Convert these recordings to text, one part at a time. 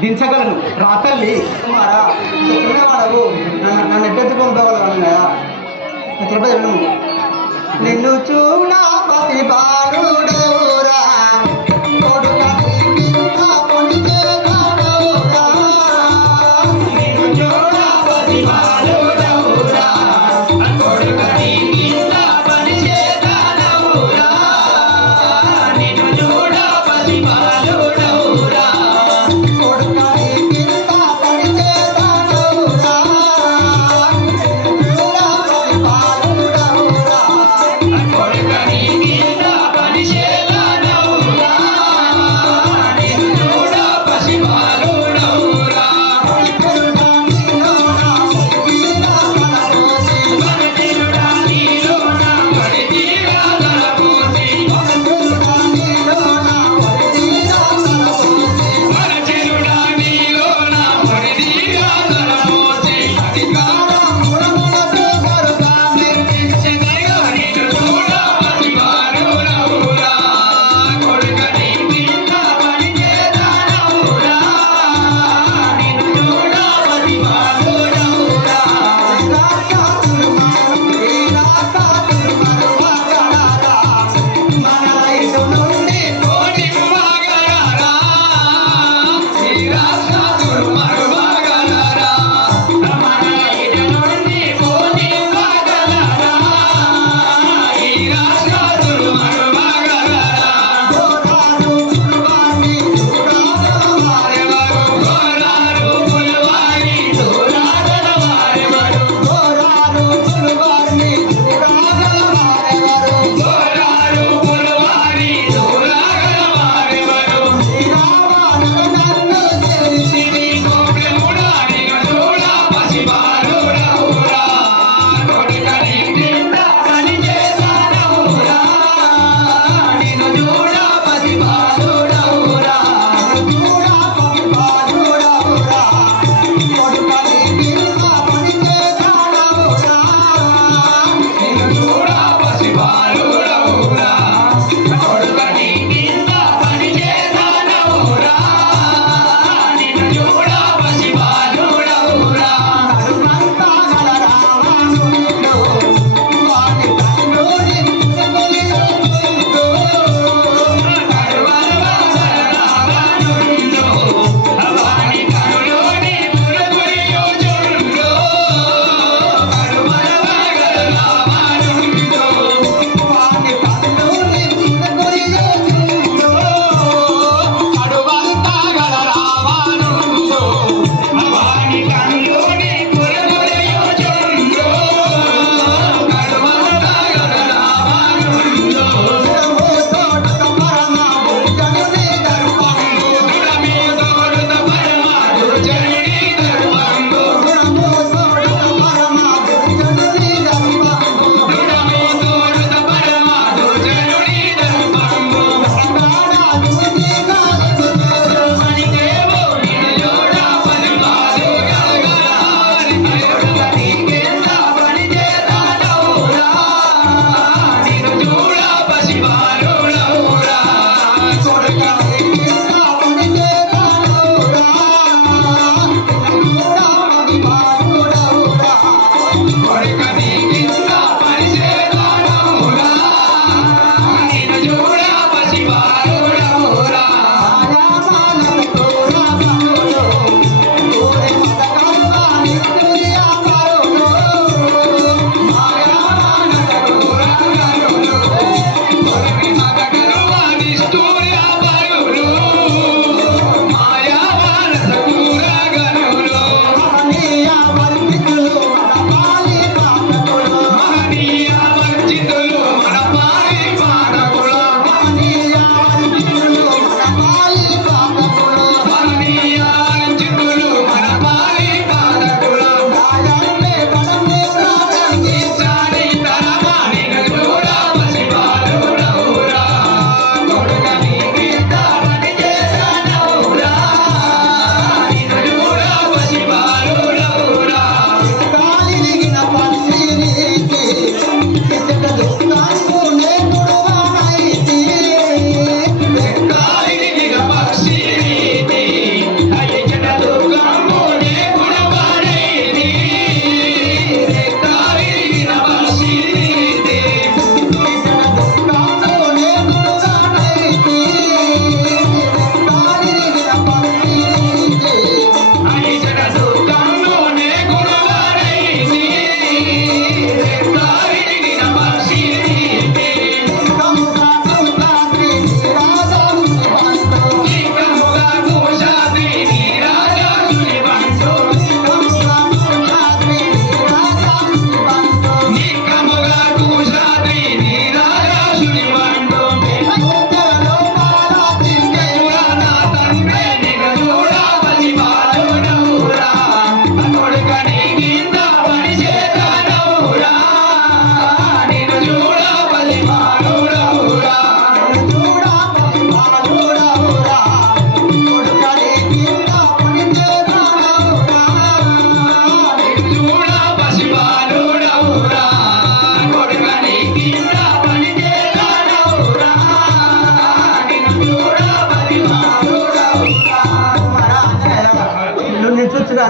దించగలను. రాతల్లి కుమారా చిన్నవాడవు నన్ను ఎట్టెత్తి పోగలగలను కదా? తిరుపతి నిన్ను చూడ పసి బాలుడవు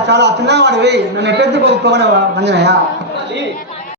చాలా చిన్నవాడివి నన్ను ఎట్టెత్తుకోకపోవడం మంజనయ్యా?